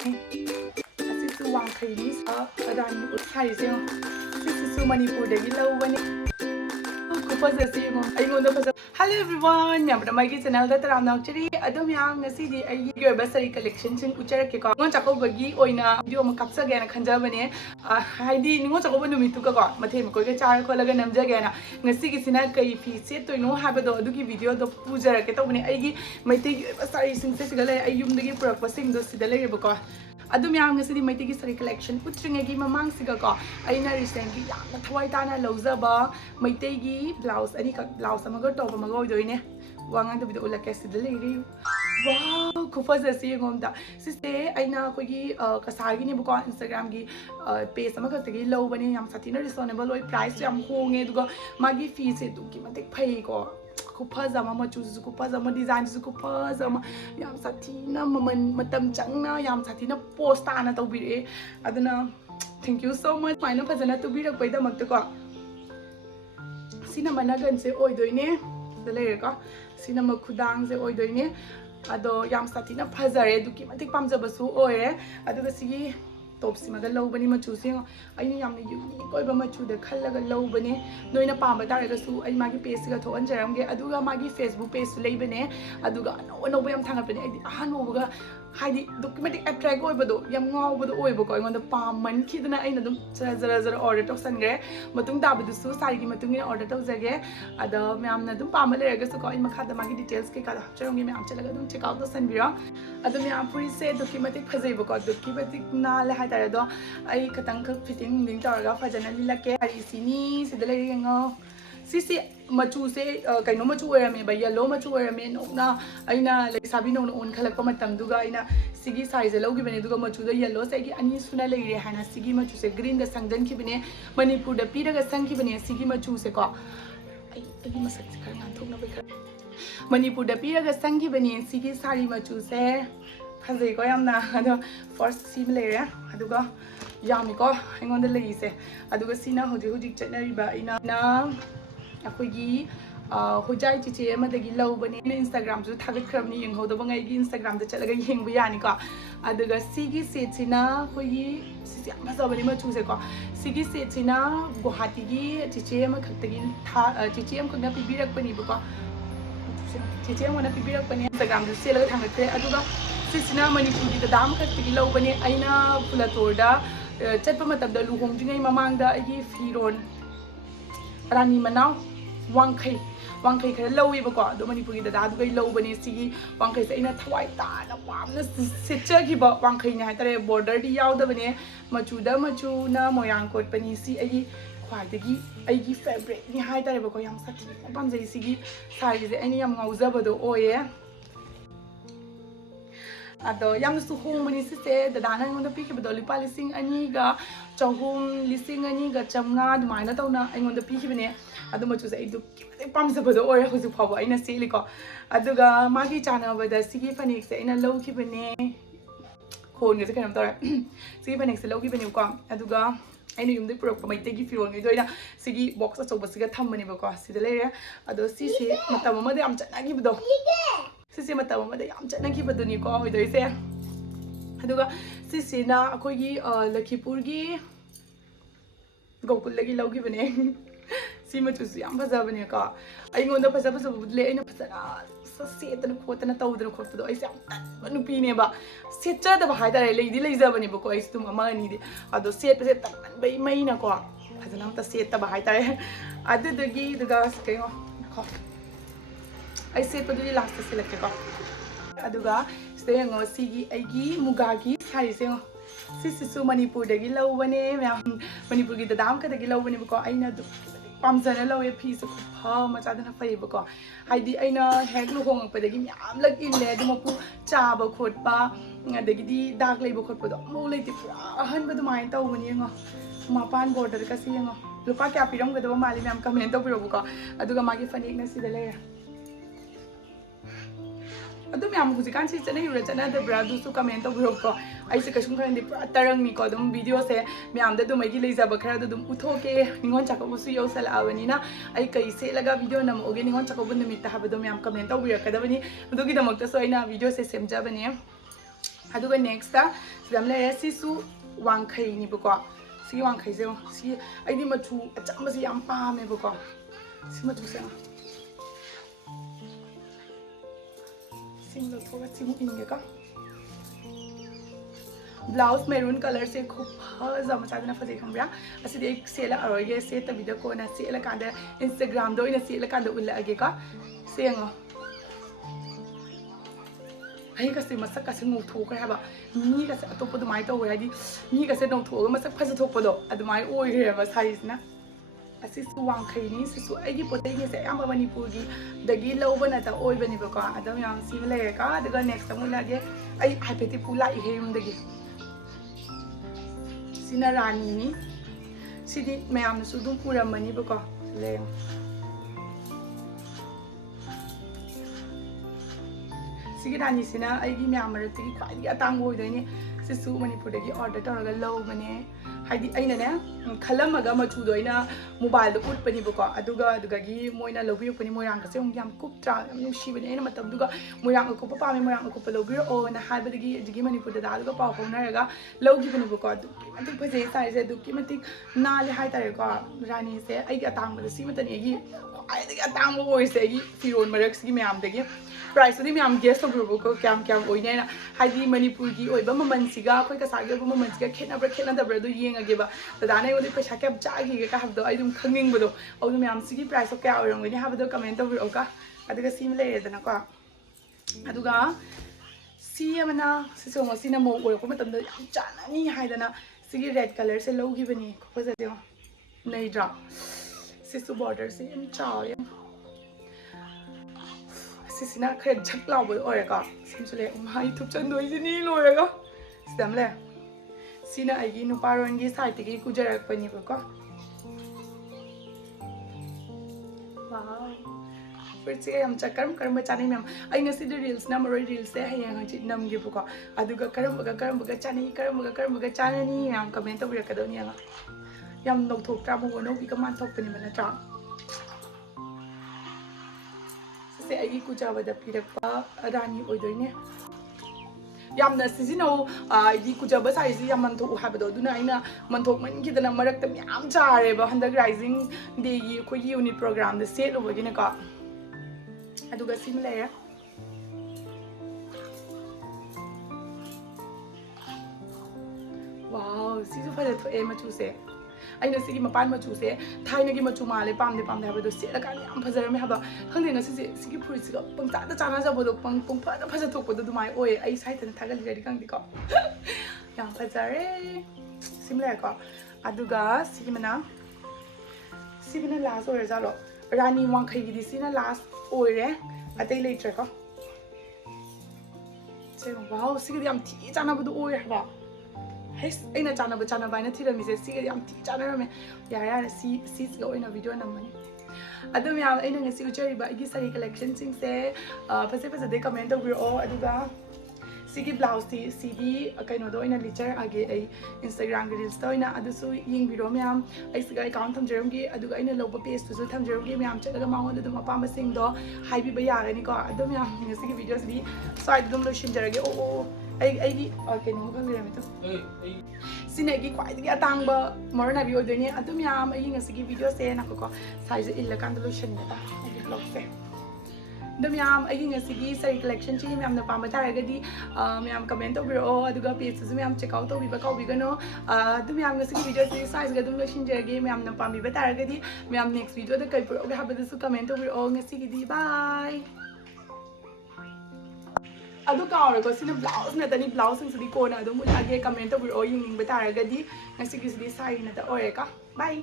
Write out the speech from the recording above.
ꯑꯁꯤꯁꯨ ꯋꯥꯡꯈꯩꯅꯤ ꯑꯗꯥꯅꯤ ꯁꯥꯔꯤꯁꯦ ꯁꯤꯁꯤꯁꯨ ꯃꯅꯤꯄꯨꯔꯗꯒꯤ ꯂꯧꯕꯅꯤ ꯈꯨꯐꯖꯁꯤ ꯑꯩꯉꯣꯟꯗ ꯐꯖ Hello everyone ꯌꯥꯝꯅ ꯃꯥꯒꯤ ꯆꯦꯅꯦꯜꯗ ꯇꯔꯥꯝꯅ ꯂꯥꯛꯆꯔꯤ ꯑꯗꯨꯝ ꯌꯥꯝ ꯉꯁꯤꯗꯤ ꯑꯩꯒꯤ ꯑꯣꯏꯕ ꯁꯥꯔꯤ ꯀꯂꯦꯛꯁꯟꯁꯤꯡ ꯎꯠꯆꯔꯛꯀꯦꯀꯣ ꯅꯤꯉꯣꯜ ꯆꯥꯛꯀꯧꯕꯒꯤ ꯑꯣꯏꯅ ꯚꯤꯗꯤꯑꯣ ꯑꯃ ꯀꯥꯞꯆꯒꯦꯅ ꯈꯟꯖꯕꯅꯦ ꯍꯥꯏꯗꯤ ꯅꯤꯉꯣꯜ ꯆꯥꯛꯀꯧꯕ ꯅꯨꯃꯤꯠꯇꯨꯒꯀꯣ ꯃꯊꯦꯜ ꯃꯀꯣꯏꯒ ꯆꯥꯔ ꯈꯣꯠꯂꯒ ꯅꯝꯖꯒꯦꯅ ꯉꯁꯤꯒꯤꯁꯤꯅ ꯀꯩ ꯐꯤ ꯁꯦꯠꯇꯣꯏꯅꯣ ꯍꯥꯏꯕꯗꯣ ꯑꯗꯨꯒꯤ ꯚꯤꯗꯤꯑꯣꯗꯣ ꯄꯨꯖꯔꯛꯀꯦ ꯇꯧꯕꯅꯦ ꯑꯩꯒꯤ ꯃꯩꯇꯩꯒꯤ ꯑꯣꯏꯕ ꯁꯥꯔꯤꯁꯤꯡꯁꯦ ꯁꯤꯗ ꯂꯩ ꯑꯩ ꯌꯨꯝꯗꯒꯤ ꯄꯨꯔꯛꯄꯁꯤꯡꯗꯣ ꯁꯤꯗ ꯂꯩꯔꯦꯕꯀꯣ ꯑꯗꯨꯝ ꯌꯥꯝ ꯉꯁꯤꯗꯤ ꯃꯩꯇꯩꯒꯤ ꯁꯥꯔꯤ ꯀꯂꯦꯛꯁꯟ ꯎꯠꯇ꯭ꯔꯤꯉꯩꯒꯤ ꯃꯃꯥꯡꯁꯤꯒꯀꯣ ꯑꯩꯅ ꯔꯤꯁꯦꯟꯠꯂꯤ ꯌꯥꯝꯅ ꯊꯋꯥꯏ ꯇꯥꯅ ꯂꯧꯖꯕ ꯃꯩꯇꯩꯒꯤ ꯕ꯭ꯂꯥꯎꯁ ꯑꯅꯤꯈꯛ ꯕ꯭ꯂꯥꯎꯁ ꯑꯃꯒ ꯇꯣꯞ ꯑꯃꯒ ꯑꯣꯏꯗꯣꯏꯅꯦ ꯋꯥ ꯉꯥꯡꯗꯕꯤꯗ ꯎꯠꯂꯛꯀꯦ ꯁꯤꯗ ꯂꯩꯔꯤ ꯋꯥꯎ ꯈꯨꯐꯖꯁꯤ ꯌꯦꯡꯉꯣꯝꯗ ꯁꯤꯁꯦ ꯑꯩꯅ ꯑꯩꯈꯣꯏꯒꯤ ꯀꯁꯥꯔꯒꯤꯅꯦꯕꯀꯣ ꯏꯟꯁꯇꯥꯒ꯭ꯔꯥꯝꯒꯤ ꯄꯦꯖ ꯑꯃꯈꯛꯇꯒꯤ ꯂꯧꯕꯅꯦ ꯌꯥꯝ ꯁꯥꯊꯤꯅ ꯔꯤꯖꯅꯦꯕꯜ ꯑꯣꯏ ꯄ꯭ꯔꯥꯏꯁꯁꯨ ꯌꯥꯝ ꯍꯣꯡꯉꯦ ꯑꯗꯨꯒ ꯃꯥꯒꯤ ꯐꯤꯁꯦ ꯑꯗꯨꯛꯀꯤ ꯃꯇꯤꯛ ꯐꯩꯀꯣ ꯈꯨꯐꯖ ꯑꯃ ꯃꯆꯨꯁꯤꯁꯨ ꯈꯨꯐꯖ ꯑꯃ ꯗꯤꯖꯥꯏꯟꯁꯤꯁꯨ ꯈꯨꯐꯖ ꯑꯃ ꯌꯥꯝ ꯁꯥꯊꯤꯅ ꯃꯇꯝ ꯆꯪꯅ ꯌꯥꯝ ꯁꯥꯊꯤꯅ ꯄꯣꯁ ꯇꯥꯅ ꯇꯧꯕꯤꯔꯛꯑꯦ ꯑꯗꯨꯅ ꯊꯦꯡꯛ ꯌꯨ ꯁꯣ ꯃꯆ ꯁꯨꯃꯥꯏꯅ ꯐꯖꯅ ꯇꯨꯕꯤꯔꯛꯄꯩꯗꯃꯛꯇꯀꯣ ꯁꯤꯅ ꯃꯅꯒꯟꯁꯦ ꯑꯣꯏꯗꯣꯏꯅꯦ ꯁꯤꯗ ꯂꯩꯔꯦꯀꯣ ꯁꯤꯅ ꯃꯈꯨꯗꯥꯡꯁꯦ ꯑꯣꯏꯗꯣꯏꯅꯦ ꯑꯗꯣ ꯌꯥꯝ ꯁꯥꯊꯤꯅ ꯐꯖꯔꯦ ꯑꯗꯨꯛꯀꯤ ꯃꯇꯤꯛ ꯄꯥꯝꯖꯕꯁꯨ ꯑꯣꯏꯔꯦ ꯑꯗꯨꯒ ꯁꯤꯒꯤ ꯇꯣꯞꯁꯤꯃꯒ ꯂꯧꯕꯅꯤ ꯃꯆꯨꯁꯦ ꯑꯩꯅ ꯌꯥꯝꯅ ꯌꯨꯅꯤꯛ ꯑꯣꯏꯕ ꯃꯆꯨꯗ ꯈꯜꯂꯒ ꯂꯧꯕꯅꯦ ꯅꯣꯏꯅ ꯄꯥꯝꯕ ꯇꯥꯔꯒꯁꯨ ꯑꯩ ꯃꯥꯒꯤ ꯄꯦꯖꯁꯤꯒ ꯊꯣꯛꯍꯟꯖꯔꯝꯒꯦ ꯑꯗꯨꯒ ꯃꯥꯒꯤ ꯐꯦꯁꯕꯨꯛ ꯄꯦꯖꯁꯨ ꯂꯩꯕꯅꯦ ꯑꯗꯨꯒ ꯑꯅꯧ ꯑꯅꯧꯕ ꯌꯥꯝ ꯊꯥꯡꯒꯠꯄꯅꯦ ꯑꯩꯗꯤ ꯑꯍꯥꯟꯕ ꯎꯕꯒ ꯍꯥꯏꯗꯤ ꯑꯗꯨꯛꯀꯤ ꯃꯇꯤꯛ ꯑꯦꯇ꯭ꯔꯦꯛ ꯑꯣꯏꯕꯗꯣ ꯌꯥꯝ ꯉꯥꯎꯕꯗꯣ ꯑꯣꯏꯕꯀꯣ ꯑꯩꯉꯣꯟꯗ ꯄꯥꯝꯃꯟꯈꯤꯗꯅ ꯑꯩꯅ ꯑꯗꯨꯝ ꯖꯔ ꯑꯣꯔꯗꯔ ꯇꯧꯁꯟꯈ꯭ꯔꯦ ꯃꯇꯨꯡ ꯇꯥꯕꯗꯨꯁꯨ ꯁꯥꯔꯤꯒꯤ ꯃꯇꯨꯡ ꯏꯟꯅ ꯑꯣꯔꯗर ꯇꯧꯖꯒꯦ ꯑꯗꯣ ꯃꯌꯥꯝꯅ ꯑꯗꯨꯝ ꯄꯥꯝꯕ ꯂꯩꯔꯒꯁꯨꯀꯣ ꯑꯩ ꯃꯈꯥꯗ ꯃꯥꯒꯤ ꯗꯤꯇꯦꯜꯁ ꯀꯩꯀꯥꯗꯣ ꯍꯥꯞꯆꯔꯝꯒꯦ ꯃꯌꯥꯝ ꯆꯠꯂꯒ ꯑꯗꯨꯝ ꯆꯦꯛ ꯑꯥꯎꯠ ꯇꯧꯁꯟꯕꯤꯔꯣ ꯑꯗꯣ ꯃꯌꯥꯝ ꯐꯨꯔꯤꯠꯁꯦ ꯑꯗꯨꯛꯀꯤ ꯃꯇꯤꯛ ꯐꯖꯩꯕꯀꯣ ꯑꯗꯨꯛꯀꯤ ꯃꯇꯤꯛ ꯅꯥꯜꯂꯦ ꯍꯥꯏꯇꯥꯔꯦ ꯑꯗꯣ ꯑꯩ ꯈꯤꯇꯪꯈꯛ ꯐꯤꯠꯇꯤꯡ ꯅꯨꯡꯗꯤꯡ ꯇꯧꯔꯒ ꯐꯖꯅ ꯂꯤꯠꯂꯛꯀꯦ ꯁꯥꯔꯤꯁꯤꯅꯤ ꯁꯤꯗ ꯂꯩꯔꯤ ꯌꯦꯡꯉꯣ ꯁꯤꯁꯤ ꯃꯆꯨꯁꯦ ꯀꯩꯅꯣ ꯃꯆꯨ ꯑꯣꯏꯔꯝꯃꯦꯕ ꯌꯦꯜꯂꯣ ꯃꯆꯨ ꯑꯣꯏꯔꯝꯃꯦ ꯅꯧꯅ ꯑꯩꯅ ꯂꯩꯁꯥꯕꯤ ꯅꯧꯅ ꯑꯣꯟꯈꯠꯂꯛꯄ ꯃꯇꯝꯗꯨꯒ ꯑꯩꯅ ꯁꯤꯒꯤ ꯁꯥꯔꯤꯁꯦ ꯂꯧꯈꯤꯕꯅꯦ ꯑꯗꯨꯒ ꯃꯆꯨꯗꯣ ꯌꯦꯜꯂꯣꯁꯦ ꯑꯩꯒꯤ ꯑꯅꯤ ꯁꯨꯅ ꯂꯩꯔꯦ ꯍꯥꯏꯅ ꯁꯤꯒꯤ ꯃꯆꯨꯁꯦ ꯒ꯭ꯔꯤꯟꯗ ꯁꯪꯖꯟꯈꯤꯕꯅꯦ ꯃꯅꯤꯄꯨꯔꯗ ꯄꯤꯔꯒ ꯁꯪꯈꯤꯕꯅꯦ ꯁꯤꯒꯤ ꯃꯆꯨꯁꯦꯀꯣ ꯑꯩꯒꯤ ꯃꯁꯛꯁꯦ ꯈꯔ ꯉꯥꯟꯊꯣꯛꯅꯕ ꯈꯔ ꯃꯅꯤꯄꯨꯔꯗ ꯄꯤꯔꯒ ꯁꯪꯈꯤꯕꯅꯦ ꯁꯤꯒꯤ ꯁꯥꯔꯤ ꯃꯆꯨꯁꯦ ꯐꯖꯩꯀꯣ ꯌꯥꯝꯅ ꯑꯗꯣ ꯐꯥꯔꯁ ꯁꯤꯃ ꯂꯩꯔꯦ ꯑꯗꯨꯒ ꯌꯥꯝꯃꯤꯀꯣ ꯑꯩꯉꯣꯟꯗ ꯂꯩꯔꯤꯁꯦ ꯑꯗꯨꯒ ꯁꯤꯅ ꯍꯧꯖꯤꯛ ꯆꯠꯅꯔꯤꯕ ꯑꯩꯅ ꯑꯩꯈꯣꯏꯒꯤ ꯍꯨꯖꯥꯏ ꯆꯤꯆꯦ ꯑꯃꯗꯒꯤ ꯂꯧꯕꯅꯦ ꯑꯩꯅ ꯏꯟꯁꯇꯥꯒ꯭ꯔꯥꯝꯁꯨ ꯊꯥꯒꯠꯈ꯭ꯔꯕꯅꯤ ꯌꯦꯡꯍꯧꯗꯕ ꯉꯩꯒꯤ ꯏꯟꯁꯇꯥꯒ꯭ꯔꯥꯝꯗ ꯆꯠꯂꯒ ꯌꯦꯡꯕ ꯌꯥꯅꯤꯀꯣ ꯑꯗꯨꯒ ꯁꯤꯒꯤ ꯁꯦꯠꯁꯤꯅ ꯑꯩꯈꯣꯏꯒꯤ ꯁꯤꯁꯦ ꯌꯥꯝ ꯐꯖꯕꯅꯤ ꯃꯆꯨꯁꯦꯀꯣ ꯁꯤꯒꯤ ꯁꯦꯠꯁꯤꯅ ꯒꯨꯋꯥꯍꯥꯇꯤꯒꯤ ꯆꯤꯆꯦ ꯑꯃꯈꯛꯇꯒꯤ ꯆꯤꯆꯦ ꯑꯃꯈꯛꯅ ꯄꯤꯕꯤꯔꯛꯄꯅꯦꯕꯀꯣ ꯆꯤꯆꯦ ꯑꯃꯅ ꯄꯤꯕꯤꯔꯛꯄꯅꯦ ꯏꯟꯁꯇꯥꯒ꯭ꯔꯥꯝꯗ ꯁꯦꯠꯂꯒ ꯊꯥꯡꯒꯠꯈ꯭ꯔꯦ ꯑꯗꯨꯒ ꯁꯤꯁꯤꯅ ꯃꯅꯤꯄꯨꯔꯒꯤ ꯗꯗꯥ ꯑꯃꯈꯛꯇꯒꯤ ꯂꯧꯕꯅꯦ ꯑꯩꯅ ꯐꯨꯂꯇꯣꯔꯗ ꯆꯠꯄ ꯃꯇꯝꯗ ꯂꯨꯍꯣꯡꯗ꯭ꯔꯤꯉꯩ ꯃꯃꯥꯡꯗ ꯑꯩꯒꯤ ꯐꯤꯔꯣꯟ ꯔꯥꯅꯤ ꯃꯅꯥꯎ ꯋꯥꯡꯈꯩ ꯈꯔ ꯂꯧꯋꯦꯕꯀꯣ ꯑꯗꯣ ꯃꯅꯤꯄꯨꯔꯒꯤ ꯗꯗꯥꯗꯨꯒꯩ ꯂꯧꯕꯅꯦ ꯁꯤꯒꯤ ꯋꯥꯡꯈꯩꯁꯦ ꯑꯩꯅ ꯊꯋꯥꯏ ꯇꯥꯅ ꯄꯥꯝꯅ ꯁꯦꯠꯆꯈꯤꯕ ꯋꯥꯡꯈꯩꯅꯦ ꯍꯥꯏꯇꯥꯔꯦ ꯕꯣꯔꯗꯔꯗꯤ ꯌꯥꯎꯗꯕꯅꯦ ꯃꯆꯨꯅ ꯃꯣꯏꯔꯥꯡ ꯀꯣꯠꯄꯅꯤ ꯁꯤ ꯑꯩꯒꯤ ꯈ꯭ꯋꯥꯏꯗꯒꯤ ꯑꯩꯒꯤ ꯐꯦꯚꯔꯦꯠꯅꯤ ꯍꯥꯏꯇꯥꯔꯦꯕꯀꯣ ꯌꯥꯝ ꯁꯥꯊꯤꯅ ꯄꯥꯝꯖꯩ ꯁꯤꯒꯤ ꯁꯥꯔꯤꯁꯦ ꯑꯩꯅ ꯌꯥꯝ ꯉꯥꯎꯖꯕꯗꯣ ꯑꯣꯏꯌꯦ ꯑꯗꯣ ꯌꯥꯝꯅꯁꯨ ꯍꯣꯡꯕꯅꯤ ꯁꯤꯁꯦ ꯗꯗꯥꯅ ꯑꯩꯉꯣꯟꯗ ꯄꯤꯈꯤꯕꯗꯣ ꯂꯨꯄꯥ 2,200 2,500 ꯑꯗꯨꯃꯥꯏꯅ ꯇꯧꯅ ꯑꯩꯉꯣꯟꯗ ꯄꯤꯈꯤꯕꯅꯦ ꯑꯗꯣ ꯃꯆꯨꯁꯦ ꯑꯩ ꯑꯗꯨꯛꯀꯤ ꯃꯇꯤꯛ ꯄꯥꯝꯖꯕꯗꯣ ꯑꯣꯏꯔꯦ ꯍꯧꯖꯤꯛ ꯐꯥꯎꯕ ꯑꯩꯅ ꯁꯦꯠꯂꯤꯀꯣ ꯑꯗꯨꯒ ꯃꯥꯒꯤ ꯆꯥꯟꯅꯕꯗ ꯁꯤꯒꯤ ꯐꯅꯦꯛꯁꯦ ꯑꯩꯅ ꯂꯧꯈꯤꯕꯅꯦ ꯈꯣꯟꯒꯁꯦ ꯀꯩꯅꯣꯝ ꯇꯧꯔꯦ ꯁꯤꯒꯤ ꯐꯅꯦꯛꯁꯦ ꯂꯧꯈꯤꯕꯅꯦꯕꯀꯣ ꯑꯗꯨꯒ ꯑꯩꯅ ꯌꯨꯝꯗꯩ ꯄꯨꯔꯛꯄ ꯃꯩꯇꯩꯒꯤ ꯐꯤꯔꯣꯜꯉꯩꯗꯣ ꯑꯩꯅ ꯁꯤꯒꯤ ꯕꯣꯛꯁ ꯑꯆꯧꯕꯁꯤꯒ ꯊꯝꯕꯅꯦꯕꯀꯣ ꯁꯤꯗ ꯂꯩꯔꯦ ꯑꯗꯣ ꯁꯤꯁꯦ ꯃꯇꯝ ꯑꯃꯗ ꯌꯥꯝ ꯆꯠꯅꯈꯤꯕꯗꯣ ꯁꯤꯁꯦ ꯃꯇꯝ ꯑꯃꯗ ꯌꯥꯝ ꯆꯠꯅꯈꯤꯕꯗꯨꯅꯤꯀꯣ ꯑꯣꯏꯗꯣꯏꯁꯦ ꯑꯗꯨꯒ ꯁꯤꯁꯤꯅ ꯑꯩꯈꯣꯏꯒꯤ ꯂꯈꯤꯄꯨꯔꯒꯤ ꯒꯣꯀꯨꯜꯗꯒꯤ ꯂꯧꯈꯤꯕꯅꯦ ꯁꯤ ꯃꯆꯨꯁꯨ ꯌꯥꯝ ꯐꯖꯕꯅꯦꯀꯣ ꯑꯩꯉꯣꯟꯗ ꯐꯖꯕꯨꯗꯤ ꯂꯩ ꯑꯩꯅ ꯐꯖꯅ ꯁꯦꯠꯇꯅ ꯈꯣꯠꯇꯅ ꯇꯧꯗꯅ ꯈꯣꯠꯄꯗꯣ ꯑꯩꯁꯦ ꯌꯥꯝ ꯇꯟꯕ ꯅꯨꯄꯤꯅꯦꯕ ꯁꯦꯠꯆꯗꯕ ꯍꯥꯏꯇꯥꯔꯦ ꯂꯩꯖꯕꯅꯦꯕꯀꯣ ꯑꯩꯁꯨ ꯑꯗꯨꯝ ꯑꯃ ꯑꯅꯤꯗꯤ ꯑꯗꯣ ꯁꯦꯠꯄꯁꯦ ꯇꯟꯃꯟꯕꯩ ꯃꯩꯅꯀꯣ ꯐꯖꯅ ꯑꯝꯇ ꯁꯦꯠꯇꯕ ꯍꯥꯏꯇꯥꯔꯦ ꯑꯗꯨꯗꯒꯤ ꯑꯗꯨꯒ ꯀꯩꯅꯣ ꯑꯩ ꯁꯦꯠꯄꯗꯨꯗꯤ ꯂꯥꯁꯇ ꯁꯦꯠꯂꯛꯀꯦꯀꯣ ꯑꯗꯨꯒ ꯁꯤꯗ ꯌꯦꯡꯉꯣ ꯁꯤꯒꯤ ꯑꯩꯒꯤ ꯃꯨꯒꯥꯒꯤ ꯁꯥꯔꯤꯁꯦ ꯌꯦꯡꯉꯣ ꯁꯤꯁꯤꯁꯨ ꯃꯅꯤꯄꯨꯔꯗꯒꯤ ꯂꯧꯕꯅꯦ ꯃꯌꯥꯝ ꯃꯅꯤꯄꯨꯔꯒꯤ ꯗꯗꯥ ꯑꯃꯈꯛꯇꯒꯤ ꯂꯧꯕꯅꯦꯕꯀꯣ ꯑꯩꯅ ꯑꯗꯨꯝ ꯄꯥꯝꯖꯅ ꯂꯧꯋꯦ ꯐꯤꯁꯨ ꯈꯨꯐ ꯃꯆꯥꯗꯅ ꯐꯩꯌꯦꯕꯀꯣ ꯍꯥꯏꯗꯤ ꯑꯩꯅ ꯍꯦꯛ ꯂꯨꯍꯣꯡꯉꯛꯄꯗꯒꯤ ꯃꯌꯥꯝꯂꯛ ꯏꯜꯂꯦ ꯑꯗꯨ ꯃꯄꯨ ꯆꯥꯕ ꯈꯣꯠꯄ ꯑꯗꯒꯤꯗꯤ ꯗꯥꯛ ꯂꯩꯕ ꯈꯣꯠꯄꯗꯣ ꯑꯃꯐꯥꯎ ꯂꯩꯇꯦ ꯄꯨꯔꯥ ꯑꯍꯟꯕ ꯑꯗꯨꯃꯥꯏꯅ ꯇꯧꯕꯅꯤ ꯌꯦꯡꯉꯣ ꯃꯄꯥꯟ ꯕꯣꯔꯗꯔꯒꯁꯤ ꯌꯦꯡꯉꯣ ꯂꯨꯄꯥ ꯀꯌꯥ ꯄꯤꯔꯝꯒꯗꯕ ꯃꯥꯜꯂꯤ ꯃꯌꯥꯝ ꯀꯃꯦꯟ ꯇꯧꯕꯤꯔꯛꯎꯀꯣ ꯑꯗꯨꯒ ꯃꯥꯒꯤ ꯐꯅꯦꯛꯅ ꯁꯤꯗ ꯂꯩꯔꯦ ꯑꯗꯨꯝ ꯌꯥꯝ ꯍꯧꯖꯤꯛꯀꯥꯟꯁꯤ ꯆꯠꯅꯔꯤꯕ꯭ꯔꯥ ꯆꯠꯅꯗꯕ꯭ꯔꯥ ꯑꯗꯨꯁꯨ ꯀꯃꯦꯟ ꯇꯧꯕꯤꯔꯛꯎꯀꯣ ꯑꯩꯁꯦ ꯀꯩꯁꯨꯝ ꯈꯪꯗꯦ ꯄꯨꯔꯥ ꯇꯔꯪꯅꯤꯀꯣ ꯑꯗꯨꯝ ꯚꯤꯗꯤꯑꯣꯁꯦ ꯃꯌꯥꯝꯗ ꯑꯗꯨꯝ ꯑꯩꯒꯤ ꯂꯩꯖꯕ ꯈꯔꯗꯣ ꯑꯗꯨꯝ ꯎꯠꯊꯣꯛꯀꯦ ꯅꯤꯉꯣꯜ ꯆꯥꯛꯀꯧꯕꯁꯨ ꯌꯧꯁꯜꯂꯛꯑꯕꯅꯤꯅ ꯑꯩ ꯀꯩ ꯁꯦꯠꯂꯒ ꯚꯤꯗꯤꯑꯣ ꯅꯝꯃꯛꯎꯒꯦ ꯅꯤꯉꯣꯜ ꯆꯥꯛꯀꯧꯕ ꯅꯨꯃꯤꯠꯇ ꯍꯥꯏꯕꯗꯣ ꯃꯌꯥꯝ ꯀꯃꯦꯟ ꯇꯧꯕꯤꯔꯛꯀꯗꯕꯅꯤ ꯑꯗꯨꯒꯤꯗꯃꯛꯇꯁꯨ ꯑꯩꯅ ꯚꯤꯗꯤꯑꯣꯁꯦ ꯁꯦꯝꯖꯕꯅꯦ aduga next ta sidam le sisu wangkhai ni bako si wangkhai se si aidi machu achamba si yam pame bako si machu se sim lo thoga simu inge ka blouse maroon color se khub phaza machadna phajai khambra asidi ek sela aroge se ta video ko na sela kanda Instagram do ina sela kanda ulla age ka sengo ai ka se masak ka se ngau tho ka haba mi ka se atopo do mai to we hadi mi ka se nong tho ga masak phaja thok podo adumai oi re ba size na asi su wang khai ni su ai gi potai ni se am Manipur gi dagi loba na ta oi bani ba ka adam yang sim le ka daga next time la ge ai hapeti pula I heim dagi sina rani ni sidi mayam su dum pura mani ba ka le sigi rani sina ai gi mayam mar ti kwai gi atang boi dai ni sisu Manipur dagi order taraga low bane haidi aina ne khalamaga machu do ina mobile da put pani bako aduga gi moina lobiyo pani moirang ka se yam kup tra yam nushi bane ina matam duga moirang ko pa me moirang ko pa lobiyo o na haibadagi jigi Manipur da daga pa honaraga logi bani bako adu phajai sai se du ki matik nale hai tare ko rani se ai atang ba si matani gi ai da atang bo oi se gi firon marak gi me am dagi price di me am guess of group ko kyam oi ne na haidi Manipur gi oi ba maman siga khoi ka sa ge ba maman siga khena da bra do yeng age ba da na oi paisa kyam cha gi ka have do ai dum khanging ba do au me am sigi price of kya orang ni have do comment of o ka aduga sim le da na ko aduga si amana si so mo si na mo oi ko matam da cha na ni hai da na sigi red color se low gi bani ko pa ja de nei dra si su border se in cha ya sina khred chak law bo oi ka sim sule mai thup chan doi ni loi ga sidam le sina ai gi nu paron gi side gi kujarak pani ba ko wow first am chakaram karam chani mem ai ngasi de reels na maroi reels se hayang chi nam gi bu ko aduga karam ga chani karam ga chani ni am comment tabira ka do ni nga yam nok thok tra mo no bi ka man thok pani mana tra se ai kuja wada pirakpa rani oidoine yamna sizino di kuja ba sai si yam man tho habado duna aina man thok man gi dana marak tam yam chare ba handak rising day gi ko unit program da set over gina ka aduga sim le wow sisu phale tho e ma chu se aina sigi mapan machu se thaina gi machu male pamde habado se la kan yam phajarame haba khangde nga sigi fruit siga pangta da chana ja bodo pang pha da phaja thok bodo dumai oi ai sai tan thagal gari kang diko yam phajare simla ko aduga sigimana last ore jalo rani wang khai gi sina last ore atai leitre ko se wow sigi yam thi chana bodo oi haba aina chana ba ina thira mi se si yam ti chana me ya si go ina video na mani adum ya aina ngasi uchari ba igi saree collection sing se phase de comment over all aduga sigi blouse ti cd kaino do ina licher age ai Instagram reels to ina adusu ying biro me am ai siga account tham jerum gi aduga ina loba page to tham jerum gi me am chadaga mangon dum apam sing do hai bi ba ya ga ni ko adum ya ngasi videos di side dum lo shin jarage o ai okay no kan dire mito sine gi kwai gi atang ba morna bi odeni adum yam ai ngasi gi video se na ko size illa kan do shin ta ai blog se dum yam ai ngasi gi saree collection chi me am na pam ta ga di me am comment over o aduga page su me am check out bi ba ka bi ga no dum yam ngasi gi video se size ga dum lo shin jage me am na pam bi ba ta ga di me am next video da kai pro ga ha ba su comment over o ngasi gi di bye adu kaur ko sina blouse na tani blouse sing sidi ko na adu mu lage comment over o ying ba ta ga di ngasi gi sidi sai na ta ore ka bye